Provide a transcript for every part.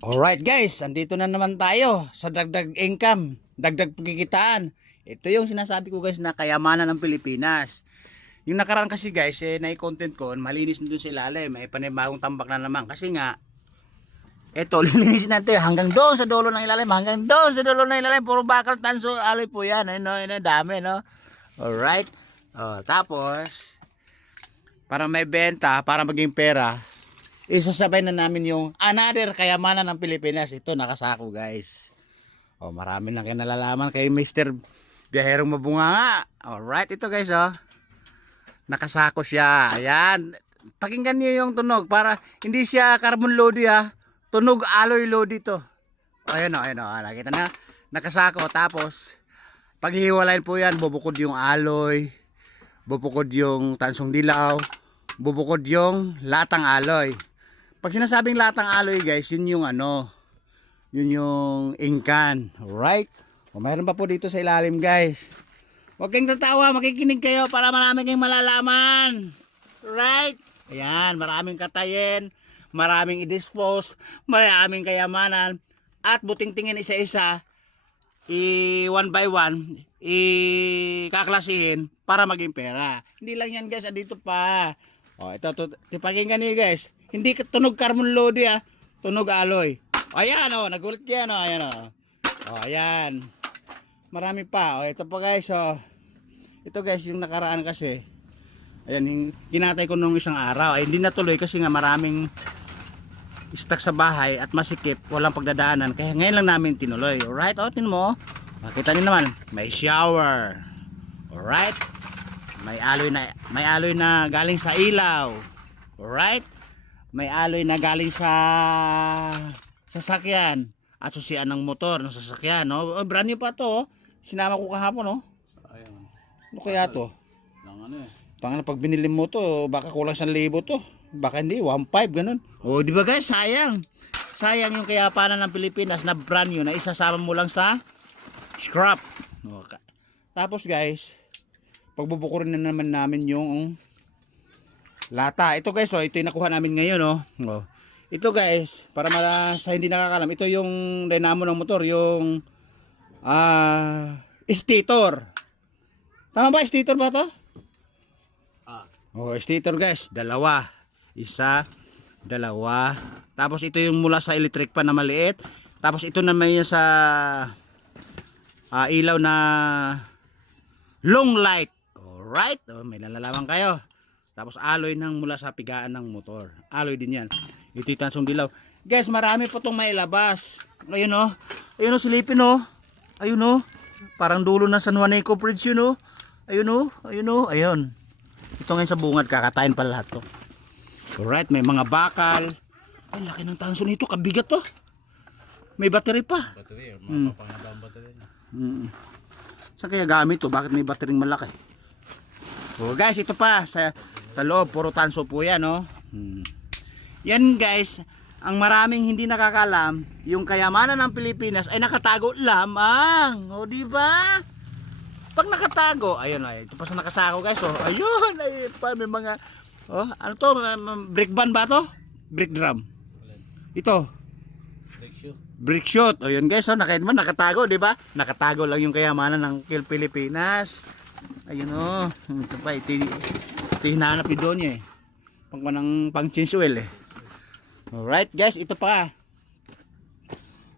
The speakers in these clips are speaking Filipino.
Alright guys, andito na naman tayo sa dagdag income, dagdag pagkikitaan. Ito yung sinasabi ko guys na kayamanan ng Pilipinas. Yung nakaraan kasi guys, nai-content ko, malinis na dun sa ilalim, may panibagong tambak na naman. Kasi nga, ito, lilinisin natin hanggang doon sa dulo ng ilalim, hanggang doon sa dulo ng ilalim. Puro bakal, tanso, aloy po yan. Ayun, dami, no? Alright. Tapos, para may benta, para maging pera, isasabay na namin yung another kayamanan ng Pilipinas. Ito nakasako guys. Marami na kayo nalalaman kay Mr. Biyaherong Mabunganga. Alright, ito guys nakasako siya. Ayan. Pakinggan niyo yung tunog para hindi siya carbon loady Tunog alloy loady to. Ayun nakita na. Nakasako tapos paghihiwalayin po yan, bubukod yung alloy, bubukod yung tansong dilaw, bubukod yung latang alloy. Pag sinasabing latang alloy guys, yun yung yun yung ingkan. Alright? Mayroon pa po dito sa ilalim guys. Huwag kayong tatawa, makikinig kayo para marami kayong malalaman. Right? Ayan, maraming katayin, maraming i-dispose, maraming kayamanan, at buting-tingin isa-isa, one by one, kaklasihin para maging pera. Hindi lang yan guys, dito pa. Ito, tipakinggan niyo guys. Hindi tunog carbon loady tunog alloy. Ayan nagulat yan ayan ayan. Marami pa. Ito pa guys Ito guys yung nakaraan kasi. Ayan, ginatay ko nung isang araw. Hindi natuloy kasi nga maraming stock sa bahay at masikip, walang pagdadaanan. Kaya ngayon lang namin tinuloy. Alright, tin mo. Makita niyo naman, may shower. Alright? May alloy na galing sa ilaw. Alright? May alloy na galing sa sasakyan at susian ng motor ng sasakyan, brand new pa to, sinama ko kahapon, Ayan. Ano kaya to? Pangalan pag binili mo to, baka kulang 1,000 to. Baka hindi 1,500 ganun. Di ba guys, sayang. Sayang yung kayapanan ng Pilipinas na brand new na isasama mo lang sa scrap. Tapos guys, pagbubukurin na naman namin yung lata. Ito guys, ito yung nakuha namin ngayon, Ito guys, para sa hindi nakakalam, ito yung dynamo ng motor, yung stator. Tama ba, stator ba to? Stator guys, dalawa. Isa, dalawa. Tapos ito yung mula sa electric pan na maliit. Tapos ito naman yung sa ilaw na long light. Alright, may nalalaman kayo. Tapos alloy ng mula sa pigaan ng motor. Alloy din yan. Ito yung tansong dilaw. Guys, marami po itong mailabas. Ayun ayun silipin ayun parang dulo ng San Juanico Bridge yun ayun. Ito ngayon sa bungad, kakatayin pa lahat to. Alright, may mga bakal. Ay, laki ng tanso nito, kabigat to. May battery pa. Battery, mapapangada ang battery. Saan kaya gamit to? Bakit may battery malaki? Guys, ito pa sa loob, puro tanso po yan, Yan guys, ang maraming hindi nakakalam, yung kayamanan ng Pilipinas ay nakatago lamang. Di ba? Pag nakatago, ayun ito pa sa nakasako guys, ayun, may mga ano to, brick van ba to? Brick drum. Ito. Brick shoot. Ayun guys, nakatago, di ba? Nakatago lang yung kayamanan ng Pilipinas. Ayun ito pa, ito hinahanap ni Donya pang chinsuel Alright guys, ito pa.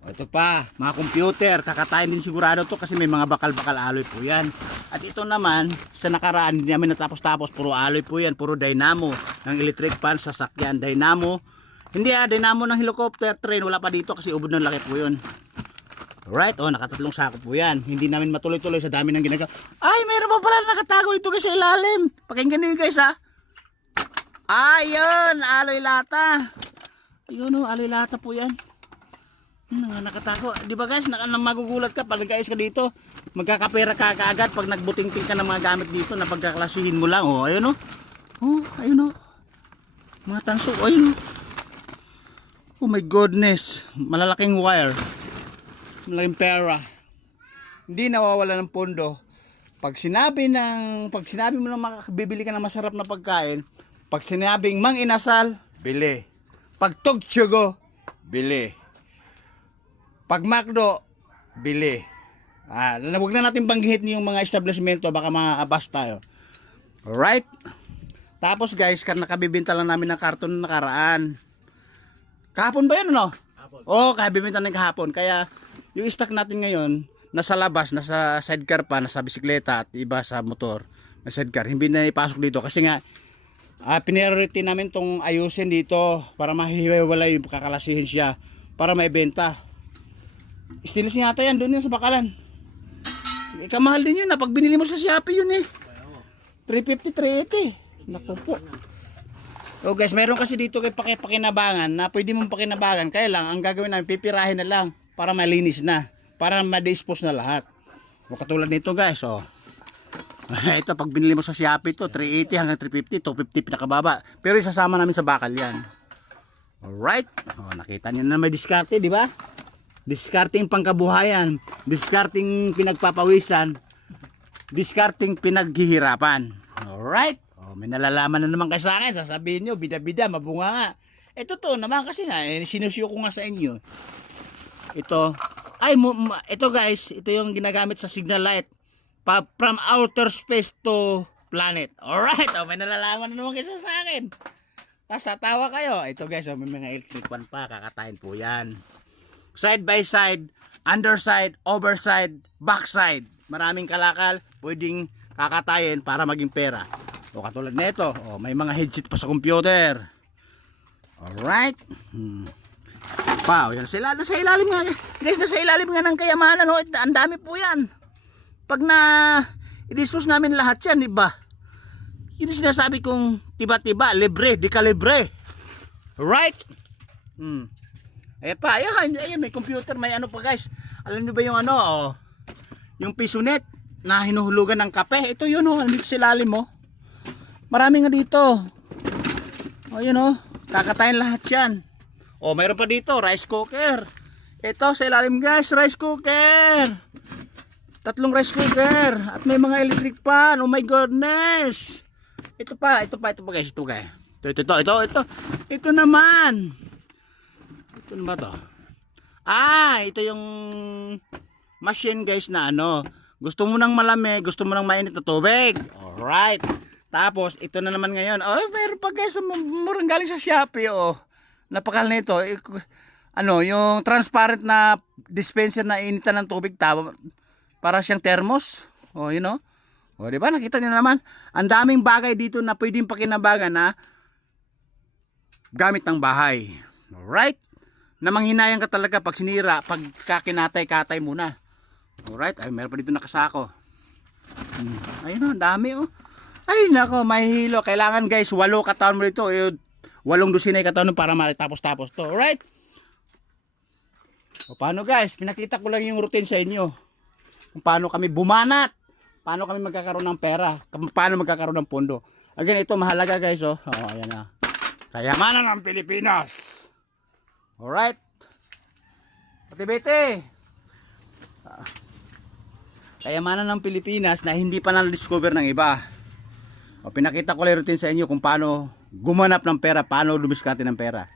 Ito pa, mga computer, kakatayin din sigurado to kasi may mga bakal-bakal alloy po yan. At ito naman, sa nakaraan, hindi namin natapos-tapos, puro alloy po yan, puro dynamo ng electric pan, sasakyan, dynamo. Hindi dynamo ng helicopter, train, wala pa dito kasi ubod ng laki po yun. Alright, nakatatlong sako po yan. Hindi namin matuloy-tuloy sa dami ng ginagawa. Ay, mayroon pa pala nakatago dito guys sa ilalim. Pakinggan niyo guys Ayun, alloy lata. Ayun alloy lata po yan. Nakatago. Di ba guys, magugulat ka pag guys ka dito. Magkakapera ka kaagad pag nagbuting-ting ka ng mga gamit dito na pagkaklasihin mo lang. Ayun ayun mga tanso. Ayun Oh my goodness. Malalaking wire. Malaking pera. Hindi nawawala ng pondo. Pag sinabi mo na makakabibili ka ng masarap na pagkain, pag sinabing mang inasal, bili. Pag tugtsugo, bili. Pag McDo, bili. Huwag na natin banggitin yung mga establishmento, baka maabas tayo. Alright? Tapos guys, nakabibinta lang namin ng karton na nakaraan. Kahapon ba yun, ano? Oo, kabibinta ng kahapon. Kaya yung stock natin ngayon, nasa labas, nasa sidecar pa, nasa bisikleta at iba sa motor. Na sidecar, hindi na ipasok dito kasi nga priority namin tong ayusin dito para mahihiwalay, kakalasihin siya para maibenta. Stainless yata yan, doon yan sa bakalan. Kamahal din yun na pag binili mo sa Shopee yun eh. 350, 380. Naku po. So guys, meron kasi dito kay pakinabangan na pwede mong pakinabangan. Kaya lang, ang gagawin namin, pipirahin na lang para malinis na. Para ma-dispose na lahat. O katulad nito guys, oh. Ito, pag binili mo sa Shopee to, 380 hanggang 350, 250 pinakababa. Pero isasama namin sa bakal yan. Alright. O, nakita niyo na may diskarte, di ba? Discarding pangkabuhayan, discarding pinagpapawisan, discarding pinaghihirapan. Alright? O, may nalalaman na naman kayo sa akin. Sasabihin nyo, bida-bida, mabunga nga. Totoo naman kasi nga, sinusyo ko nga sa inyo. Ito, ito guys, ito yung ginagamit sa signal light. From outer space to planet. Alright? O, may nalalaman na naman kayo sa akin. Tapos tatawa kayo. Ito guys, may mga electric fan pa, kakatayin po yan. Side by side, underside, overside, backside. Maraming kalakal, pwedeng kakatayin para maging pera. O katulad nito, may mga headset pa sa computer. Alright. Yan sila, nasa ilalim nga. Guys, nasa ilalim nga ng kayamanan. Ang dami po yan. Pag i-dispose namin lahat yan, diba? Ito sinasabi kong tiba-tiba, libre, di ka libre. Right? Ayan pa, ayan, may computer, may ano pa guys. Alam niyo ba yung yung pisonet na hinuhulugan ng kape? Ito yun dito sa ilalim mo. Marami nga dito. Yun kakatayin lahat yan. Mayroon pa dito, rice cooker. Ito sa ilalim guys, rice cooker. 3 rice cooker. At may mga electric fan, oh my goodness. Ito pa guys, ito guys. Ito naman. Ano ba to? Ito yung machine guys na gusto mo nang malamig, gusto mo nang mainit na tubig. Alright. Tapos ito na naman ngayon. Meron pa guys, murang galing sa Shopee. Napakal nito. Yung transparent na dispenser na initan ng tubig para siyang thermos. Di ba? Nakita niyo naman. Ang daming bagay dito na pwedeng pakinabangan na gamit ng bahay. Alright? Na manghinayang ka talaga pag sinira, pag kakinatay-katay muna. Alright, meron pa dito nakasako. Ayun ang dami Ay nako, mahihilo. Kailangan guys, 8 katawan mo dito. 8 dosinay katawan para matapos-tapos to. Alright? Paano guys, pinakita ko lang yung routine sa inyo. Kung paano kami bumanat. Paano kami magkakaroon ng pera. Paano magkakaroon ng pondo. Again, ito mahalaga guys. Ayan na. Kayamanan ng Pilipinas. Alright. Pati-bete. Kayamanan ng Pilipinas na hindi pa na-discover ng iba. Pinakita ko lang routine sa inyo kung paano gumanap ng pera, paano dumiskarte ng pera.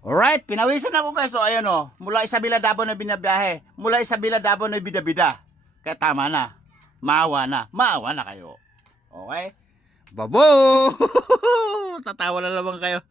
Alright, pinawisan ako guys. Ayan mula Isabela Davao na binabiyahe. Mula Isabela Davao na bida-bida. Kaya tama na. Maawa na kayo. Okay? Babo! Tatawa na naman kayo.